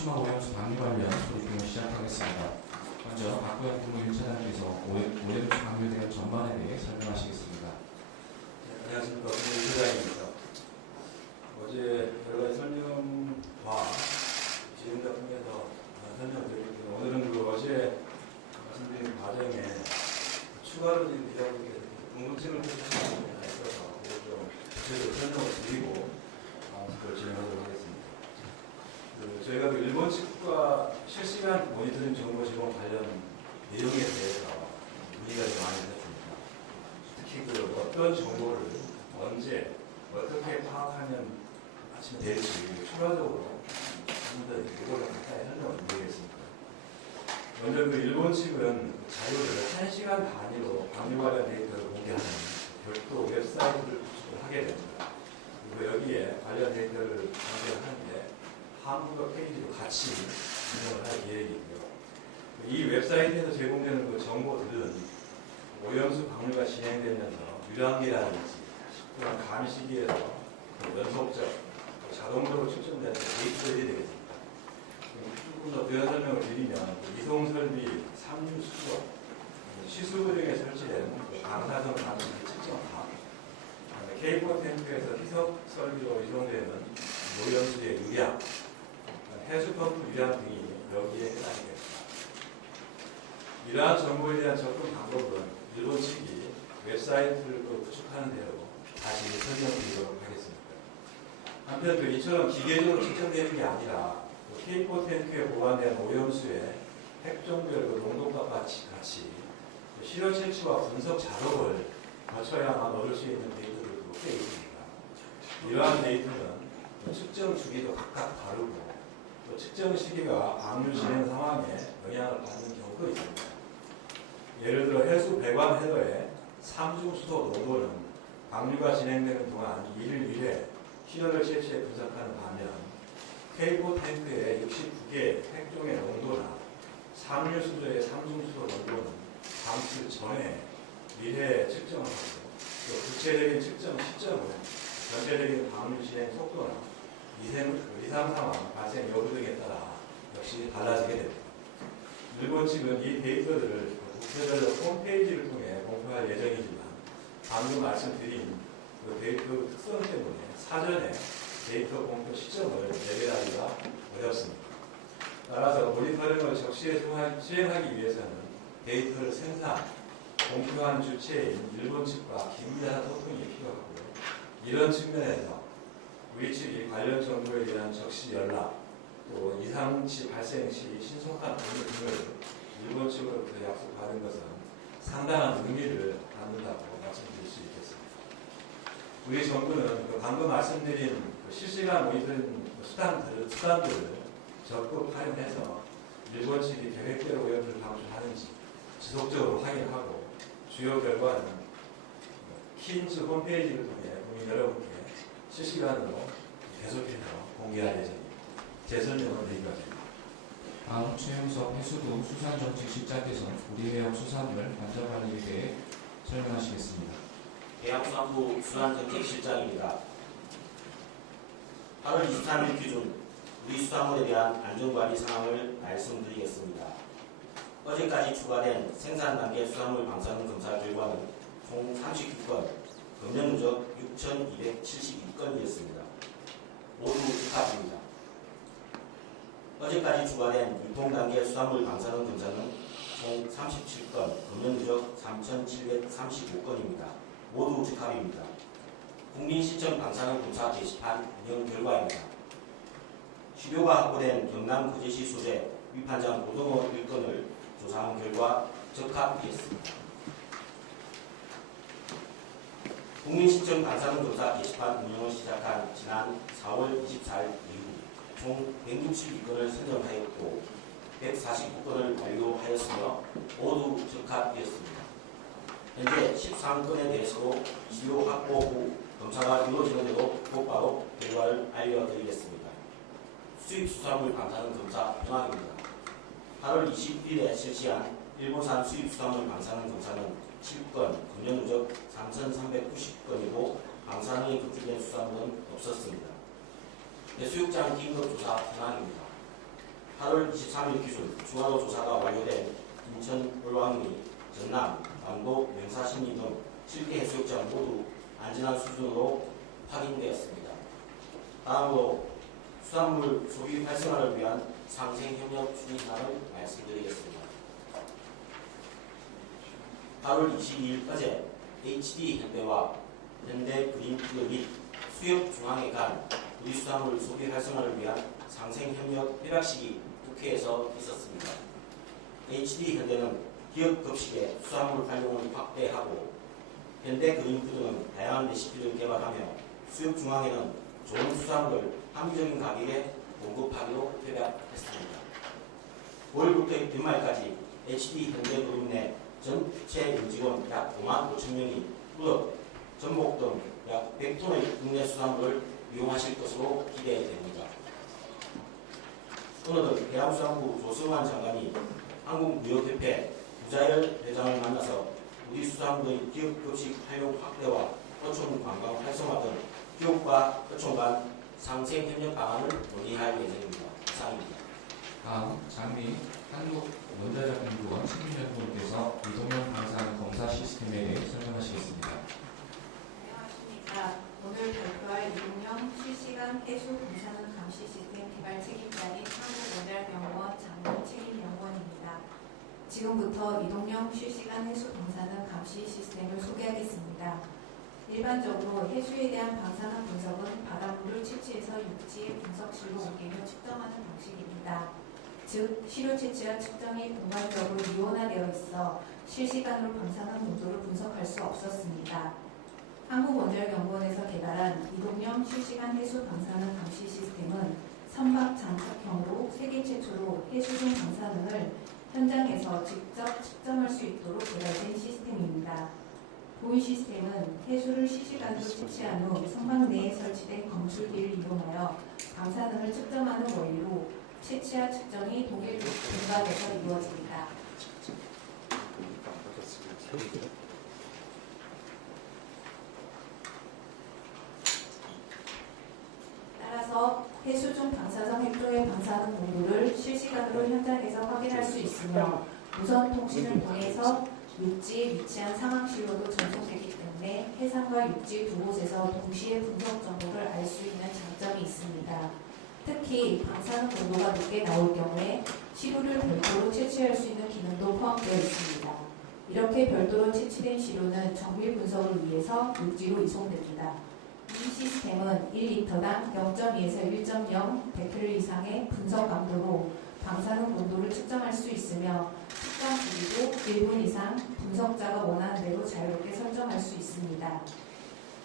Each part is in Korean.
후쿠시마 오염수 방류 관련 브리핑을 시작하겠습니다. 먼저 박구영 국무 1차장께서 오염수 방류에 대한 전반에 대해 설명하시겠습니다. 네, 안녕하십니까. 국무 1차장입니다. 어제 여러 가지 설명과 질의응답 통해서 설명을 드렸는데, 오늘은 그 어제 말씀드린 과정에 추가로 기자분께서 궁금증을 표시하신 부분이 하나 있어서 그걸 좀 구체적으로 설명을 드리고 그걸 진행하도록 하겠습니다. 저희가 일본 측과 실시간 모니터링 정보 제공 관련 내용에 대해서 문의가 좀 많이 있었습니다. 특히 어떤 정보를 언제 어떻게 파악하면 마침 될지 추가적으로 좀 더 이거를 간단히 설명을 드리겠습니다. 먼저 일본 측은 자료를 1시간 단위로 방류 관련 데이터를 공개하는 별도 웹사이트를 구축을 하게 됩니다. 그리고 여기에 관련 데이터를 공개를 하는데 한국어 페이지도 같이 운영을 할 계획이고요. 이 웹사이트에서 제공되는 정보들은 오염수 방류가 진행되면서 유량기라든지 그런 감시기에서 연속적, 자동적으로 측정되는 데이터들이 되겠습니다. 조금 더 부연 설명을 드리면 이송설비, 삼류 수거, 시술 등에 설치된 방사성 감시기 측정탑, K4 탱크에서 희석 설비로 이송되는 오염수의 유량, 해수펌프 유량 등이 여기에 해당되겠습니다. 이러한 정보에 대한 접근 방법은 일본 측이 웹사이트를 구축하는 대로 다시 설명드리도록 하겠습니다. 한편 이처럼 기계적으로 측정되는 게 아니라 K4 탱크에 보관된 오염수의 핵종별 농도값과 같이 시료 채취와 분석 작업을 거쳐야만 얻을 수 있는 데이터들도 꽤 있습니다. 이러한 데이터는 측정 주기도 각각 다르고 또 측정 시기가 방류 진행 상황에 영향을 받는 경우도 있습니다. 예를 들어 해수 배관 헤더의 삼중수소 농도는 방류가 진행되는 동안 1일 1회 시료를 채취해 분석하는 반면 K4 탱크의 69개 핵종의 농도나 삼류 수조의 삼중수소 농도는 방출 전에 미래 측정을 하고 또 구체적인 측정 시점은 전체적인 방류 진행 속도나 이상 상황 발생 여부 등에 따라 역시 달라지게 됩니다. 일본 측은 이 데이터들을 국제적으로 홈페이지를 통해 공표할 예정이지만 방금 말씀드린 데이터 특성 때문에 사전에 데이터 공표 시점을 예견하기가 어렵습니다. 따라서 모니터링을 적시에 수행하기 위해서는 데이터를 생산, 공표한 주체인 일본 측과 긴밀한 소통이 필요하고요. 이런 측면에서 우리 측이 관련 정보에 대한 적시 연락, 또 이상치 발생 시 신속한 공유 등을 일본 측으로부터 약속받은 것은 상당한 의미를 갖는다고 말씀드릴 수 있겠습니다. 우리 정부는 방금 말씀드린 실시간 모니터링 수단들을 적극 활용해서 일본 측이 계획대로 오염수를 방출하는지 지속적으로 확인하고 주요 결과는 킨즈 홈페이지를 통해 국민 여러분께 실시간으로 계속해서 공개할 예정입니다. 제 설명은 여기까지입니다. 다음 최영석 해수부 수산정책실장께서 우리 해양 수산물 안전관리에 대해 설명하시겠습니다. 해양수산부 수산정책실장입니다. 8월 23일 기준 우리 수산물에 대한 안전관리 상황을 말씀드리겠습니다. 어제까지 추가된 생산단계 수산물 방사능 검사 결과는 총 39건, 검역 누적 6,272건이었습니다. 모두 축하드립니다. 어제까지 추가된 유통단계 수산물 방사능 검사는 총 37건, 검역 누적 3,735건입니다. 모두 축하드립니다. 국민시청 방사능 검사 게시판 운영 결과입니다. 시료가 확보된 경남 거제시 소재 위판장 고등어 1건을 조사한 결과 적합했습니다. 국민시청 방사능 검사 게시판 운영을 시작한 지난 4월 24일 이후 총 162건을 선정하였고 149건을 완료하였으며 모두 적합되었습니다. 현재 13건에 대해서도 시료 확보 후 검사가 이루어지는 대로 곧바로 결과를 알려드리겠습니다. 수입수산물 방사능 검사 현황입니다. 8월 21일에 실시한 일본산 수입수산물 방사능 검사는 7건, 검역 누적 3,390건이고 방사능이 검출된 수산물은 없었습니다. 해수욕장 긴급조사 현황입니다. 8월 23일 기준 추가로 조사가 완료된 인천, 울왕리, 전남, 남도, 명사시민 등 7개 해수욕장 모두 안전한 수준으로 확인되었습니다. 다음으로 수산물 소비 활성화를 위한 상생협력 추진 사항을 말씀드리겠습니다. 8월 22일 어제 HD현대와 현대그린푸드 및 수협중앙회 간 우리 수산물 소비 활성화를 위한 상생협력 협약식이 국회에서 있었습니다. HD현대는 기업 급식의 수산물 활용을 확대하고 현대그린푸드는 다양한 레시피를 개발하며 수협중앙회는 좋은 수산물을 합리적인 가격에 공급하기로 협약했습니다. 5월부터 연말까지 HD현대그룹 내 전체 임직원 약 5만 5천 명이 우럭, 전복 등 약 100톤의 국내 수산물을 이용하실 것으로 기대됩니다. 오늘은 해양수산부 조성환 장관이 한국무역협회 부자열 회장을 만나서 우리 수산물의 기업급식 활용 확대와 어촌 관광 활성화 등 기업과 어촌 간 상생협력 방안을 논의할 예정입니다. 이상입니다. 다음 장미 한국원자력연구원 신민연구원께서 이동형 방사능 검사 시스템에 대해 설명하시겠습니다. 안녕하십니까. 오늘 발표할 이동형 실시간 해수 방사능 감시 시스템 개발 책임자인 한국원자력연구원 장미 책임연구원입니다. 지금부터 이동형 실시간 해수 방사능 감시 시스템을 소개하겠습니다. 일반적으로 해수에 대한 방사능 분석은 바닷물을 채취해서 육지의 분석실로 옮기며 측정하는 방식입니다. 즉, 시료 채취와 측정이 공간적으로 이원화되어 있어 실시간으로 방사능 농도를 분석할 수 없었습니다. 한국원자력연구원에서 개발한 이동형 실시간 해수 방사능 감시 시스템은 선박 장착형으로 세계 최초로 해수 중 방사능을 현장에서 직접 측정할 수 있도록 개발된 시스템입니다. 본 시스템은 해수를 실시간으로 채취한 후 선박 내에 설치된 검출기를 이용하여 방사능을 측정하는 원리로 채취와 측정이 동일 분과돼서 이루어집니다. 따라서 해수 중 방사성 핵조의 방사능 농도를 실시간으로 현장에서 확인할 수 있으며 무선 통신을 통해서 육지에 위치한 상황실로도 전송되기 때문에 해상과 육지 두 곳에서 동시에 분석 정보를 알 수 있는 장점이 있습니다. 특히 방사능 농도가 높게 나올 경우에 시료를 별도로 채취할 수 있는 기능도 포함되어 있습니다. 이렇게 별도로 채취된 시료는 정밀 분석을 위해서 육지로 이송됩니다. 이 시스템은 1리터당 0.2에서 1.0 베크렐 이상의 분석 강도로 방사능 농도를 측정할 수 있으며 측정 길이도 1분 이상 분석자가 원하는 대로 자유롭게 설정할 수 있습니다.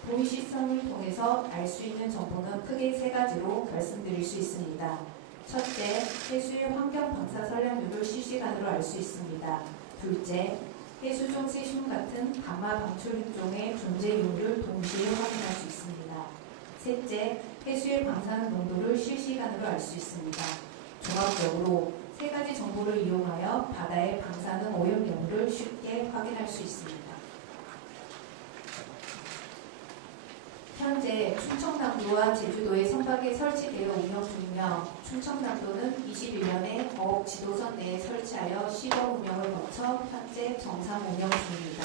본 시스템을 통해서 알 수 있는 정보는 크게 세 가지로 말씀드릴 수 있습니다. 첫째, 해수의 환경 방사 선량률을 실시간으로 알 수 있습니다. 둘째, 해수 중 세슘 같은 감마 방출 육종의 존재 여부를 동시에 확인할 수 있습니다. 셋째, 해수의 방사능 농도를 실시간으로 알 수 있습니다. 종합적으로 세 가지 정보를 이용하여 바다의 방사능 오염 여부를 쉽게 확인할 수 있습니다. 현재 충청남도와 제주도에 선박에 설치되어 운영 중이며 충청남도는 21년에 어업 지도선 내에 설치하여 시범 운영을 거쳐 현재 정상 운영 중입니다.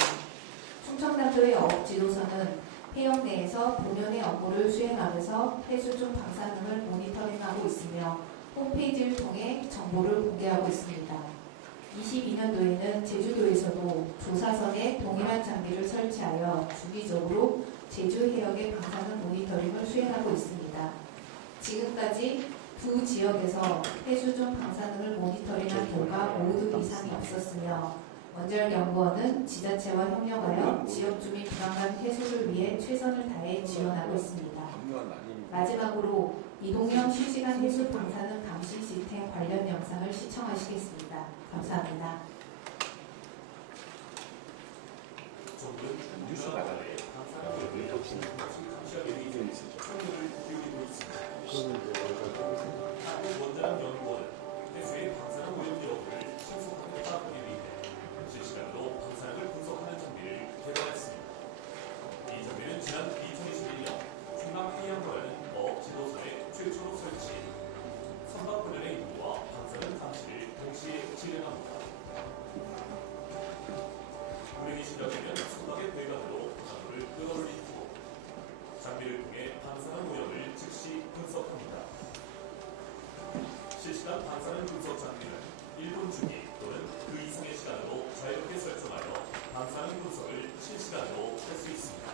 충청남도의 어업 지도선은 해역 내에서 본연의 업무를 수행하면서 해수 중 방사능을 모니터링하고 있으며 홈페이지를 통해 정보를 공개하고 있습니다. 22년도에는 제주도에서도 조사선에 동일한 장비를 설치하여 주기적으로 제주 해역의 방사능 모니터링을 수행하고 있습니다. 지금까지 두 지역에서 해수 중 방사능을 모니터링한 결과 모두 이상이 없었으며 원자력연구원은 지자체와 협력하여 지역 주민 불안감 해소를 위해 최선을 다해 지원하고 있습니다. 마지막으로 이동형 실시간 해수 방사능 감시 시스템 관련 영상을 시청하시겠습니다. 감사합니다. 원자력연구원은 해수의 방사능 오염 여부를 신속하게 파악하기 위해 실시간으로 방사능을 분석하는 장비를 개발했습니다. 이 장비는 지난 2021년 충남해양과는 어업 지도선에 최초로 설치, 선박 분열의 인구와 방사능 주기 또는 그 이상의 시간으로 자유롭게 설정하여 방사능 분석을 실시간으로 할 수 있습니다.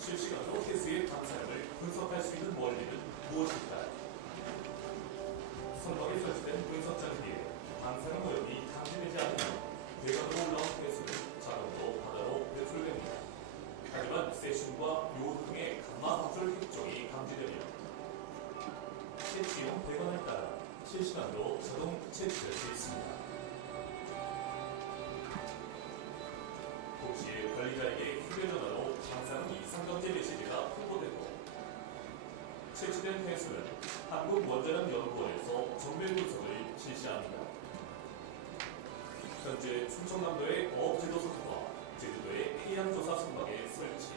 실시간으로 해수의 방사능을 분석할 수 있는 원리는 무엇일까요? 선박에 설치된 분석 장비에 방사능 오염이 감지되지 않으면 대각으로 올라온 해수는 자동으로 바다로 배출됩니다. 하지만 세슘과 요오드 등의 감마 방출 핵종이 감지되면 채취용 배관을 따라 실시간으로 자동 채취될 수 있습니다. 동시에 관리자에게 휴대전화로 방사능 이상경제 메시지가 홍보되고 채취된 해수는 한국원자력연구원에서 정밀 분석을 실시합니다. 현재 충청남도의 어업제도소와 제주도의 해양조사 선박의 설치,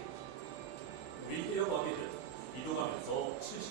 위해역 어디든 이동하면서 실시간